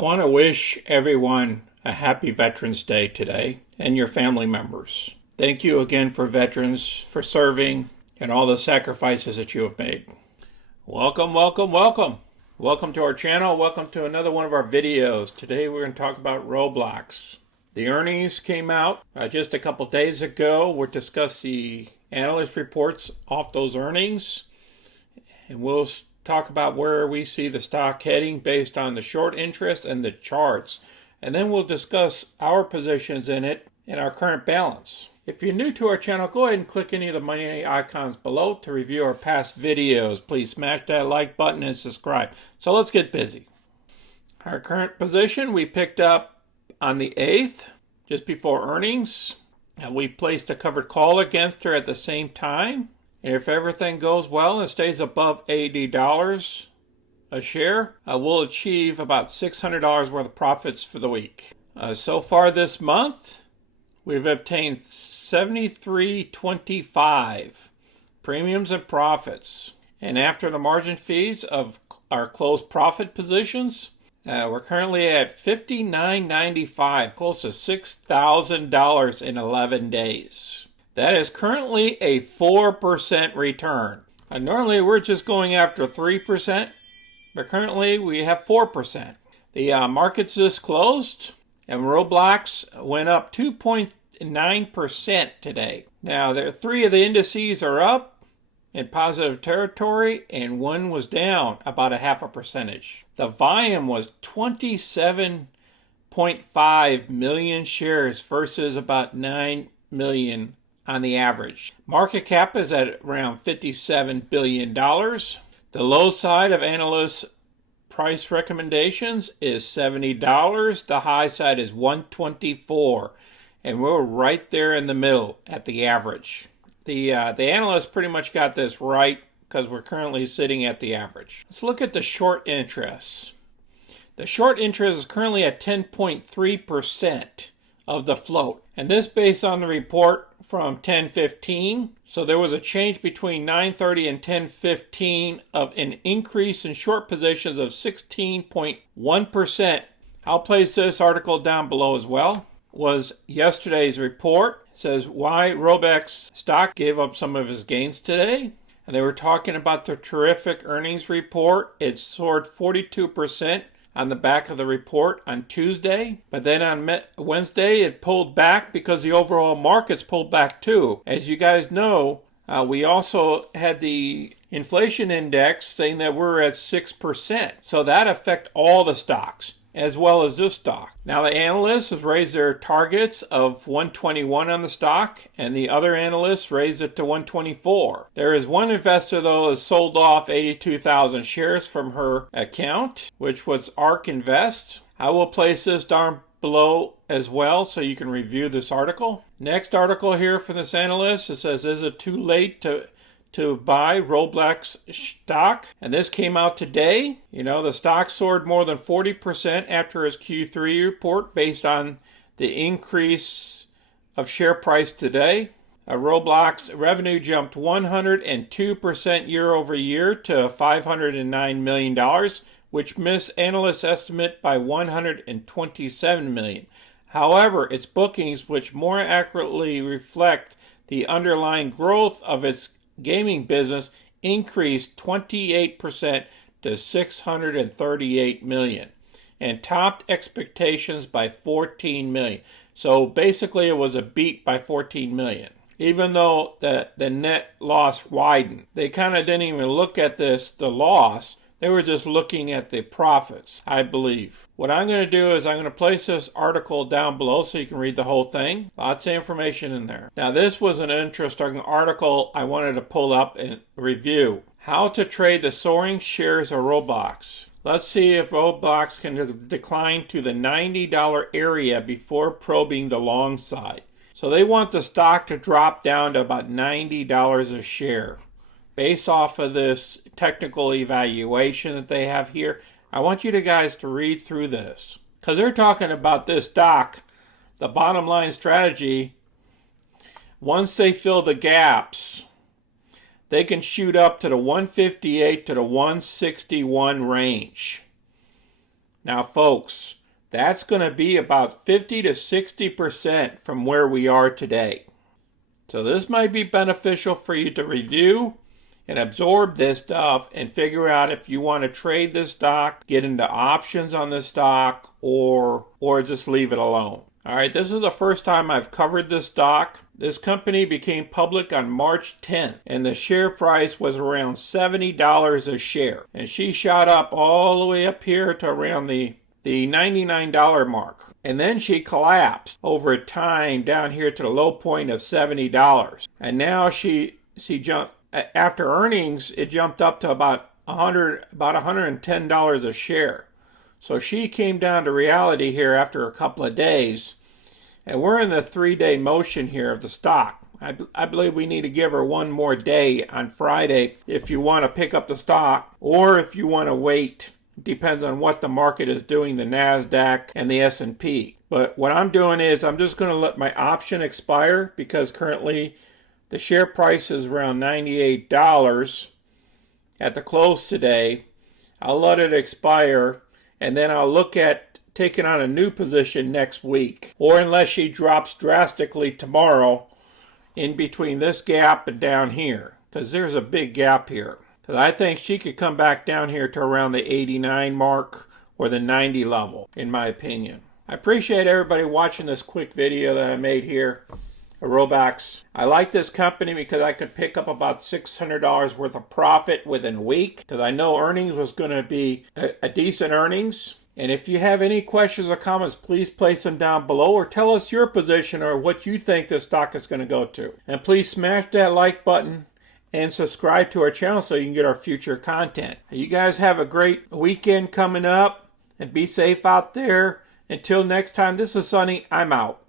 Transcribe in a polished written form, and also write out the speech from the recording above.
want to wish everyone a happy Veterans Day today and your family members. Thank you again for veterans, for serving, and all the sacrifices that you have made. Welcome, welcome, welcome. Welcome to our channel. Welcome to another one of our videos. Today we're going to talk about Roblox. The earnings came out just a couple days ago. We'll discuss the analyst reports off those earnings. And we'll talk about where we see the stock heading based on the short interest and the charts. And then we'll discuss our positions in it and our current balance. If you're new to our channel, go ahead and click any of the money icons below to review our past videos. Please smash that like button and subscribe. So let's get busy. Our current position we picked up on the 8th, just before earnings. And we placed a covered call against her at the same time. And if everything goes well and stays above $80 a share, we'll achieve about $600 worth of profits for the week. So far this month, we've obtained $73.25 premiums and profits. And after the margin fees of our closed profit positions, we're currently at $59.95, close to $6,000 in 11 days. That is currently a 4% return. Normally we're just going after 3%, but currently we have 4%. The markets just closed, and Roblox went up 2.9% today. Now, there 3 of the indices are up in positive territory, and 1 was down about 0.5%. The volume was 27.5 million shares versus about 9 million on the average. Market cap is at around $57 billion. The low side of analysts' price recommendations is $70. The high side is $124. And we're right there in the middle at the average. The analysts pretty much got this right because we're currently sitting at the average. Let's look at the short interest. The short interest is currently at 10.3% of the float. And this based on the report from 10:15. So there was a change between 9:30 and 10:15 of an increase in short positions of 16.1%. I'll place this article down below as well. Was yesterday's report. It says why Robex stock gave up some of his gains today. And they were talking about the terrific earnings report. It soared 42% on the back of the report on Tuesday. But then on Wednesday, it pulled back because the overall markets pulled back too. As you guys know, we also had the inflation index saying that we're at 6%. So that affects all the stocks, as well as this stock. Now the analysts have raised their targets of 121 on the stock, and the other analysts raised it to 124. There is one investor though that sold off 82,000 shares from her account, which was ARK Invest. I will place this down below as well so you can review this article. Next article here from this analyst, it says, is it too late to buy Roblox stock? And this came out today. You know, the stock soared more than 40% after his Q3 report based on the increase of share price today. Roblox revenue jumped 102% year over year to $509 million, which missed analyst estimate by $127 million. However, its bookings, which more accurately reflect the underlying growth of its gaming business, increased 28% to $638 million and topped expectations by $14 million. So basically it was a beat by $14 million. Even though the net loss widened, they kind of didn't even look at the loss. They were just looking at the profits, I believe. What I'm going to do is I'm going to place this article down below so you can read the whole thing. Lots of information in there. Now, this was an interesting article I wanted to pull up and review. How to trade the soaring shares of Roblox. Let's see if Roblox can decline to the $90 area before probing the long side. So they want the stock to drop down to about $90 a share. Based off of this technical evaluation that they have here, I want you guys to read through this. Because they're talking about this stock, the bottom line strategy, once they fill the gaps, they can shoot up to the 158 to the 161 range. Now, folks, that's going to be about 50 to 60% from where we are today. So this might be beneficial for you to review and absorb this stuff and figure out if you want to trade this stock, get into options on this stock, or just leave it alone. All right, this is the first time I've covered this stock. This company became public on March 10th, and the share price was around $70 a share. And she shot up all the way up here to around the $99 mark. And then she collapsed over time down here to the low point of $70. And now she jumped, after earnings, it jumped up to about $110 a share. So she came down to reality here after a couple of days. And we're in the 3-day motion here of the stock. I believe we need to give her one more day on Friday if you want to pick up the stock, or if you want to wait. Depends on what the market is doing, the NASDAQ and the S&P. But what I'm doing is I'm just going to let my option expire, because currently the share price is around $98 at the close today. I'll let it expire, and then I'll look at taking on a new position next week, or unless she drops drastically tomorrow in between this gap and down here, because there's a big gap here. Because I think she could come back down here to around the 89 mark or the 90 level, in my opinion. I appreciate everybody watching this quick video that I made here. Robex. I like this company because I could pick up about $600 worth of profit within a week, because I know earnings was going to be a decent earnings. And if you have any questions or comments, please place them down below, or tell us your position or what you think this stock is going to go to. And please smash that like button and subscribe to our channel so you can get our future content. You guys have a great weekend coming up, and be safe out there. Until next time, this is Sonny. I'm out.